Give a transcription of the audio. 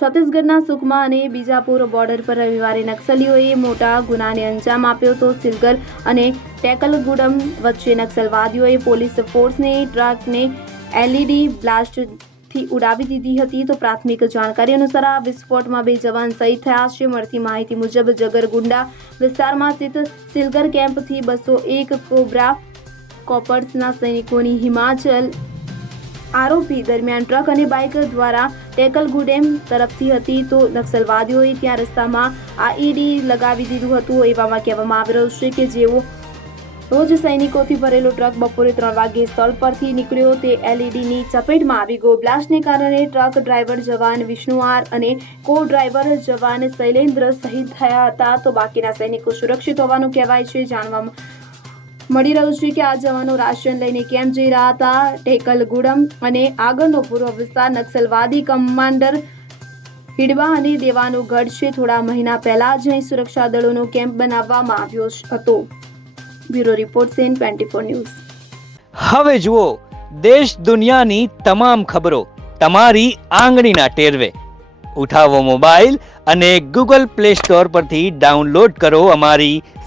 છત્તીસગઢના સુકમા અને બીજાપુર બોર્ડર પર રવિવારે નક્સલીઓએ મોટા ગુનાને અંજામ આપ્યો તો સિલગર અને ટેકલગુડમ વચ્ચે નક્સલવાદીઓએ પોલીસ ફોર્સને ટ્રકને એલઈડી બ્લાસ્ટથી ઉડાવી દીધી હતી તો પ્રાથમિક જાણકારી અનુસાર આ વિસ્ફોટમાં બે જવાન શહીદ થયા છે. મળતી માહિતી મુજબ જગરગુંડા વિસ્તારમાં સ્થિત સિલગર કેમ્પથી બસો એક કોબ્રા કોપર્સના સૈનિકોની હિમાચલ આરોપી દરમિયાન ટ્રક અને બાઇક દ્વારા ટેકલગુડેમ તરફથી હતી તો નક્સલવાદીઓએ ત્યાં રસ્તામાં આઈડી લગાવી દીધું હતું. એવામાં કહેવામાં આવી રહ્યું છે કે જેઓ રોજ સૈનિકોથી ભરેલો ટ્રક બપોરે ત્રણ વાગે સ્થળ પરથી નીકળ્યો તે એલઈડીની ચપેટમાં આવી ગયો. બ્લાસ્ટને કારણે ટ્રક ડ્રાઈવર જવાન વિષ્ણુઆર અને કો ડ્રાઈવર જવાન શૈલેન્દ્ર શહીદ થયા હતા. તો બાકીના સૈનિકો સુરક્ષિત હોવાનું કહેવાય છે. જાણવામાં મળી રહ્યું છે કે આ જવાનો રાશન લઈને કેમ જઈ રહ્યા હતા? ટેકલગુડમ અને આગળનો પૂર્વ વિસ્તાર નક્સલવાદી કમાન્ડર હિડવા અને દેવાનો ગઢ છે. થોડા મહિના પહેલા જ અહીં સુરક્ષા દળોનો કેમ્પ બનાવવામાં આવ્યો હતો. Bureau report C N twenty four news. હવે જુઓ, દેશ દુનિયાની તમામ ખબરો તમારી આંગળીના ટેરવે. ઉઠાવો મોબાઈલ અને ગૂગલ પ્લે સ્ટોર પરથી ડાઉનલોડ કરો અમારી